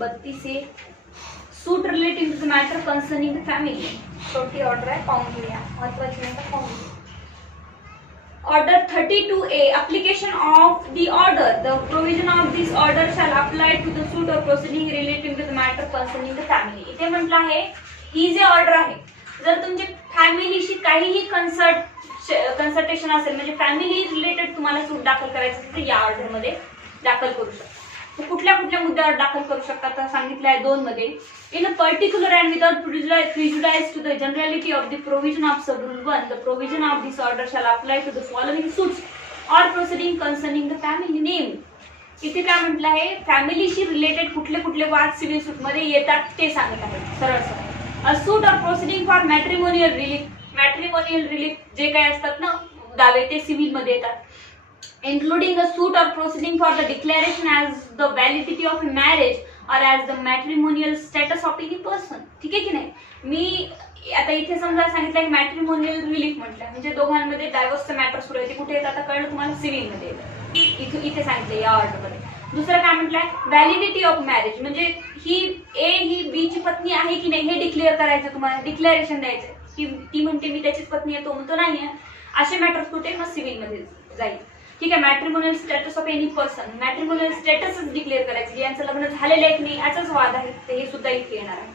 32A suit relating to the matter concerning the family. छोटी order आहे, पाहून घेऊया. महत्वाची नाही तर पाहून घेऊया. Order 32A, application of the order. The provision of this order shall apply to the suit or proceeding relating to the matter concerning the family. इथे म्हटलं आहे ही जे ऑर्डर आहे, जर तुमच्या फॅमिलीशी काहीही कन्सल्टेशन असेल, म्हणजे फॅमिली रिलेटेड तुम्हाला सूट दाखल करायचं असेल तर या ऑर्डर मध्ये दाखल करू शकता. कुठल्या कुठल्या मुद्द्यावर दाखल करू शकता तर सांगितलं आहे 2 मध्ये. In a particular and without prejudice to the generality of the provision of sub-rule 1, the provision of this order shall apply to the following suits or proceeding concerning the family name. इथे काय म्हटलं आहे, फॅमिलीशी related कुठले कुठले वाद civil सूट मध्ये येतात ते सांगत आहे सरळ सरळ. अ suit or proceeding for matrimonial relief जे काय असतात ना दावे ते सिव्हिल मध्ये येतात. Including a suit or proceeding for the declaration as the validity of a marriage or as the matrimonial status of any person. ठीक आहे की नाही. मी आता इथे समजा सांगितलं मॅट्रिमोनियल रिलीफ म्हटलं म्हणजे दोघांमध्ये डायव्होर्सचं मॅटर सुरू आहे, ते कुठे येतं आता कळलं तुम्हाला, सिव्हिल मध्ये येतं. इथे सांगितलं या ऑर्डर मध्ये. दुसरं काय म्हटलंय, व्हॅलिडिटी ऑफ मॅरेज म्हणजे ही बी ची पत्नी आहे की नाही हे डिक्लेअर करायचं, तुम्हाला डिक्लेरेशन द्यायचं की ती म्हणते मी त्याचीच पत्नी आहे, तो म्हणतो नाही आहे. असे मॅटर्स कुठे मग सिव्हिल मध्ये जाईल. ठीक आहे. Matrimonial status of any person, matrimonial स्टेटसच डिक्लेअर करायचं, यांचं लग्न झालेलं आहे की नाही याचाच वाद आहे, तर हे सुद्धा इथे येणार आहे.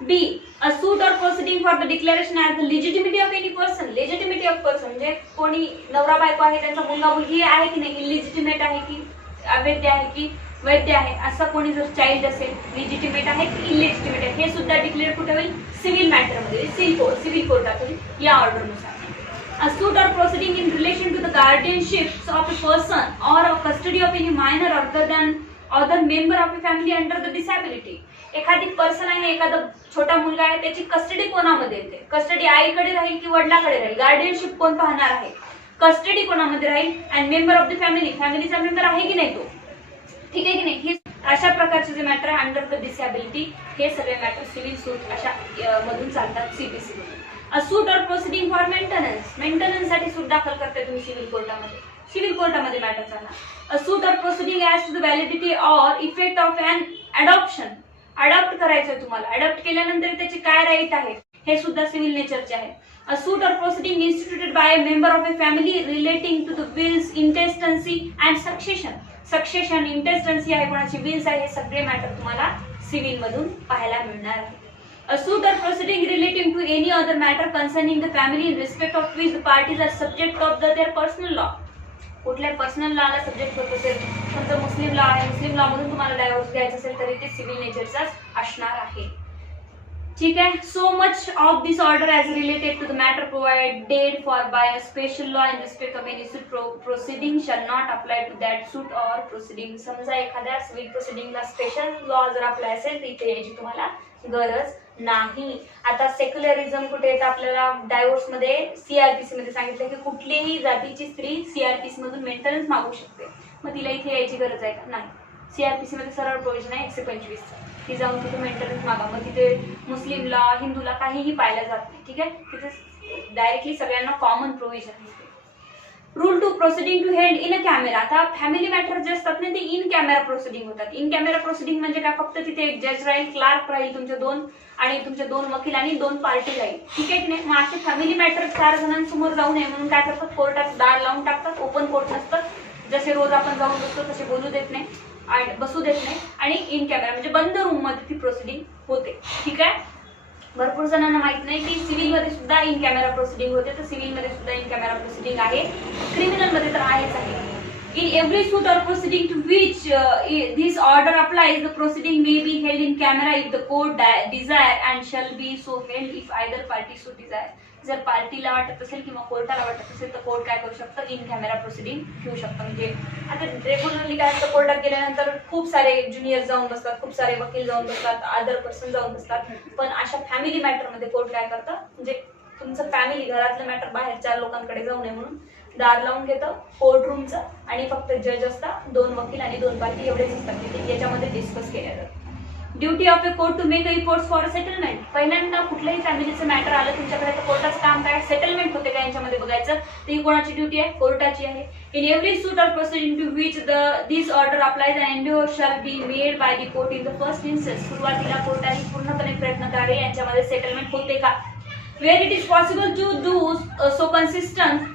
B, a suit or proceeding for the declaration as the legitimacy of any person. Legitimacy of person म्हणजे कोणी नवरा बायको आहे, त्यांचा मुलगा मुलगी आहे की नाही, इलिजिटिमेट आहे की अवैध आहे की वैध आहे, असं कोणी जर चाइल्ड असेल, लेजिटिमेट आहे की इलिजिटिमेट आहे, हे सुद्धा डिक्लेअर कुठे होईल, सिव्हिल मॅटरमध्ये, सिव्हिल कोर्टात होईल या ऑर्डरनुसार. A suit or proceeding in relation to the guardianship of a person or a custody of any minor other than other member of a family under the disability. एखादी person आहे, एखादा छोटा मुलगा आहे, त्याची कस्टडी कोणामध्ये येते, कस्टडी आईकडे राहील की वडिलांकडे राहील, गार्डियनशिप कोण पाहणार आहे, कस्टडी कोणामध्ये राहील, अँड मेंबर ऑफ द फॅमिलीचा मेंबर आहे की नाही तो. ठीक आहे की नाही. हे अशा प्रकारचे जे मॅटर आहे अंडर द डिसॅबिलिटी, हे सगळे मॅटर सिव्हिल सूट अशा मधून चालतात सीपीसी मधून. A suit or proceeding for maintenance साठी सूट दाखल करते तुम्ही सिव्हिल कोर्टामध्ये मॅटर चालणार. A suit or proceeding as to the validity or effect of an adoption, adopt करायचंय तुम्हाला, अडॉप्ट केल्यानंतर त्याचे काय राईट आहे हे सुद्धा सिव्हिल नेचरचे आहे. A suit or proceeding instituted by a member of a family relating to the wills, intestacy and succession intestacy आहे, कोणाची विल्स आहे, हे सगळे मॅटर तुम्हाला सिव्हिल मधून पाहायला मिळणार आहे. A suit or proceeding relating to any other matter concerning the family in respect of which the parties are subject of their personal law. कुठल्या पर्सनल लॉला सब्जेक्ट होत असेल, समजा मुस्लिम लॉ आहे, मुस्लिम लॉ मधून तुम्हाला डायव्होर्स घ्यायचा असेल तरी ते सिव्हिल नेचरचाच असणार आहे. ठीक आहे. So much of this order as related to the matter provided for by a special law in respect of any suit proceeding shall not apply to that suit or proceeding. समजा एखाद्या civil प्रोसिडिंगला special law जर apply असेल तर इथे याची तुम्हाला गरज नाही. आता सेक्युलरिझम कुठे येतं आपल्याला, डायव्होर्स मध्ये सीआरपीसी मध्ये सांगितलं की कुठलीही जातीची स्त्री सीआरपीसी मधून मेंटेनन्स मागू शकते, मग तिला इथे यायची गरज आहे का नाही. सीआरपीसी मध्ये सरळ प्रोव्हिजन आहे 125 ती जाऊन तिथे मेंटेनन्स मागा, मग तिथे मुस्लिमला हिंदूला काहीही पाहिलं जात नाही. ठीक आहे. तिथे डायरेक्टली सगळ्यांना कॉमन प्रोव्हिजन आहे. Rule to proceeding to held in a camera. आता फॅमिली मॅटर जे असतात ना ते इन कॅमेरा प्रोसिडिंग होतात. इन कॅमेरा प्रोसिडिंग म्हणजे काय, फक्त तिथे एक जज राहील, क्लार्क राहील, तुमचे दोन वकील आणि 2 पार्टी राहील. ठीक आहे की नाही. मग असे फॅमिली मॅटर 4 जणांसमोर जाऊ नये म्हणून काय करतात, कोर्टात दार लावून टाकतात, ओपन कोर्ट नसतात, जसे रोज आपण जाऊन बसतो तसे बोलू देत नाही आणि बसू देत नाही, आणि इन कॅमेरा म्हणजे बंद रूम मध्ये ती प्रोसिडिंग होते. ठीक आहे. भरपूर जणांना माहित नाही की सिव्हिल मध्ये सुद्धा इन कॅमेरा प्रोसिडिंग होते, तर सिव्हिल मध्ये सुद्धा इन कॅमेरा प्रोसिडिंग आहे, क्रिमिनल मध्ये तर आहेच आहे. In every suit or proceeding to which this order applies, the proceeding may be held in camera if the court desire and shall be so held if either party so desire. जर पार्टीला वाटत असेल किंवा कोर्टाला वाटत असेल तर court काय करू शकतं, इन कॅमेरा प्रोसिडिंग ठेवू शकतं. म्हणजे आता रेग्युलरली काय असतं, कोर्टात गेल्यानंतर खूप सारे ज्युनियर जाऊन बसतात, खूप सारे वकील जाऊन बसतात, अदर पर्सन जाऊन बसतात, पण अशा फॅमिली मॅटर मध्ये कोर्ट काय करतं, म्हणजे तुमचं फॅमिली घरातलं मॅटर बाहेर 4 लोकांकडे जाऊ नये म्हणून दार लावून घेतं कोर्ट रूमचं, आणि फक्त जज असतात, 2 वकील आणि 2 पार्टी एवढेच असतात, याच्यामध्ये डिस्कस केल्या जातात. Duty of a court to make efforts for settlement. पहिल्यांदा कुठल्याही फॅमिलीचं मॅटर आलं तुमच्याकडे तर कोर्टाचं काम काय, सेटलमेंट होते का यांच्यामध्ये बघायचं. तर ही कोणाची ड्युटी आहे, कोर्टाची आहे. In every suit or proceeding to which this order applies and endeavour shall be made by the court in the first instance. सुरुवातीला कोर्टाने पूर्णपणे प्रयत्न करावे यांच्यामध्ये सेटलमेंट होते का. Where it is possible to do so consistent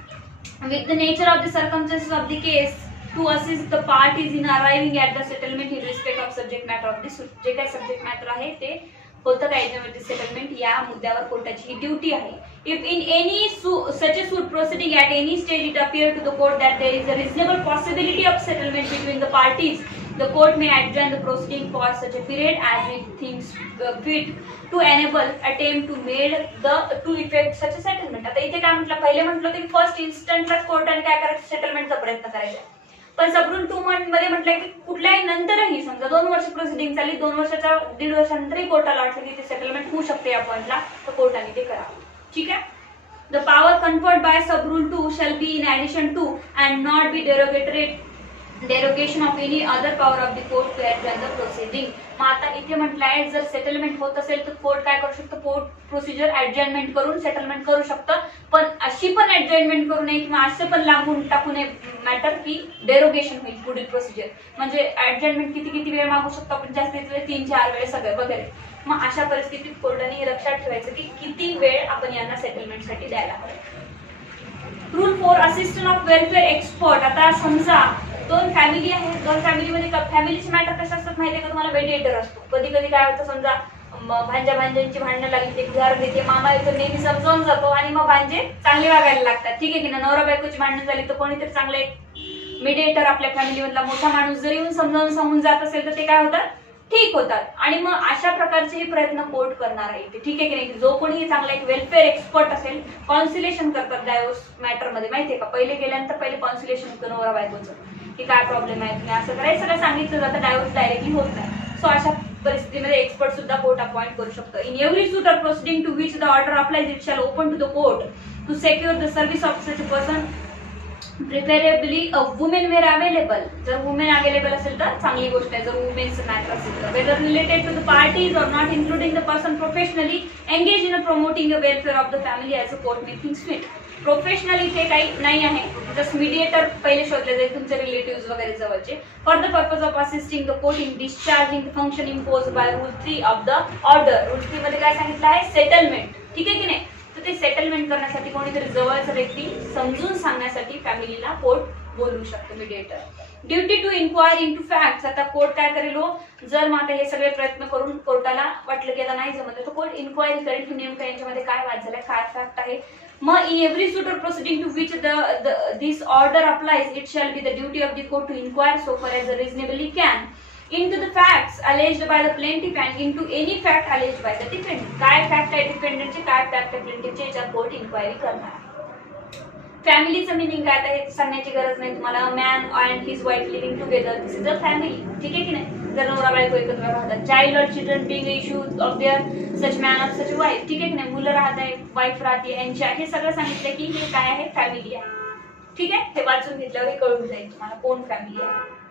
with the nature of the circumstances of the case to assist the parties in arriving at the settlement in respect of subject matter of the suit. जे काही subject matter आहे ते होतं का याच्यामध्ये settlement, या मुद्द्यावर कोर्टाची ही duty आहे. If in any such a suit proceeding at any stage it appear to the court that there is a reasonable possibility of settlement between the parties, the court may adjourn the proceeding for such a period as it thinks fit to enable attempt to made the to effect such a settlement. आता इथे काय म्हटलं, पहिले म्हटलं की first इन्स्टंटलाच कोर्टाने काय करायचं, सेटलमेंटचा प्रयत्न करायचा. पण सबरूल 2 मध्ये म्हटलंय की कुठल्याही नंतरही समजा 2 वर्ष प्रोसिडिंग चालली, 2 वर्षाच्या 1.5 वर्षानंतरही कोर्टाला वाटलं की ते सेटलमेंट होऊ शकते या पॉइंटला, तर कोर्टाने ते करावं. ठीक आहे. The power conferred by subrule 2 shall be in addition to and not be derogation of any other power of the court to adjourn the proceeding. मग आता इथे म्हटलंय जर सेटलमेंट होत असेल तर कोर्ट काय करू शकतं, कोर्ट प्रोसिजर ऍडजॉर्नमेंट करून सेटलमेंट करू शकतं. पण अशी पण ऍडजॉर्नमेंट करू नये किंवा असं पण लांबून टाकू नये मॅटर की डेरोगेशन होईल पुढील प्रोसिजर. म्हणजे ऍडजॉर्नमेंट किती वेळ मागू शकतो आपण, जास्तीत जास्त 3-4 वेळेस सगळे वगैरे. मग अशा परिस्थितीत कोर्टाने लक्षात ठेवायचं की किती वेळ आपण यांना सेटलमेंटसाठी द्यायला हवे. Rule 4 assistant of welfare expert. आता समजा 2 फॅमिली आहेत, 2 फॅमिलीमध्ये फॅमिलीचे मॅटर कसे असतात माहितीये का तुम्हाला, मेडिएटर असतो. कधी कधी काय होतं, समजा भांज्यांची भांडणं लागली, ते घर देते, मामा येतो, नेहमी समजावून जातो आणि मग भांजे चांगले वागायला लागतात. ठीक आहे की ना. नवरा बायकोची भांडणं झाली तर कोणीतरी चांगले मेडिएटर आपल्या फॅमिलीमधला मोठा माणूस जर येऊन समजावून जात असेल तर ते काय होतात, ठीक होतात. आणि मग अशा प्रकारचे प्रयत्न कोर्ट करणार आहे. ठीक आहे की नाही. जो कोणी चांगला एक वेलफेअर एक्सपर्ट असेल, कॉन्सिलेशन करतात डायव्होर्स मॅटर मध्ये, माहितीये का. पहिले गेल्यानंतर पहिले कॉन्सिलेशन होतं नवरा बायकोचं की काय प्रॉब्लेम आहे, तुम्ही असं करायचं, सगळं सांगितलं जातं, डायव्होर्स डायरेक्टली होत नाही. सो अशा परिस्थितीमध्ये एक्सपर्ट सुद्धा कोर्ट अपॉइंट करू शकतो. In every suit or proceeding to which the order applies it shall open to the court to secure the service of such a person preferably a women where available. जर women available असेल तर चांगली गोष्ट आहे. जर women's matter असेल तर whether related to the parties or not including the person professionally engage in promoting the welfare of the family as a court may thinks fit. Professional इथे काही नाही आहे, जस्ट मीडिएटर पहिले शोधले जाईल तुमचे रिलेटिव्ह वगैरे जवळचे, for the purpose of assisting the court in discharging the function impose by rule 3 of the order. Rule 3 मध्ये काय सांगितलं आहे, सेटलमेंट. ठीक आहे की नाही. तर ते सेटलमेंट करण्यासाठी कोणीतरी जवळचा व्यक्ती समजून सांगण्यासाठी फॅमिलीला कोर्ट बोलू शकतो, mediator. Duty to inquire into facts. आता कोर्ट काय करेल, जर मग आता हे सगळे प्रयत्न करून कोर्टाला वाटलं की आता नाही जमत तर कोर्ट इन्क्वायरी करेल की नेमकं यांच्यामध्ये काय वाद झालाय, काय फॅक्ट आहे. मग in every suit or proceeding to which this order applies it shall be the duty of the court to inquire so फar as reasonably can into the facts alleged by the plaintiff and into any fact alleged by the defendant. काय fact आहे डिफेंडंटचे, काय fact आहे प्लेंटिफचे, याच्यावर court inquiry करणार. फॅमिलीचं meaning काय आहे हे सांगण्याची गरज नाही तुम्हाला. Man and his wife living together, this is a family. ठीक आहे की नाही. जर नवरा बायको एकत्र राहतात, child or children being issue of their such man of such wife. ठीक आहे की नाही. मुलं राहत आहे, वाईफ राहते, यांच्या हे सगळं सांगितलं की हे काय आहे, फॅमिली आहे. ठीक आहे. हे वाचून घेतल्यावर हे कळून जाईल तुम्हाला कोण फॅमिली आहे.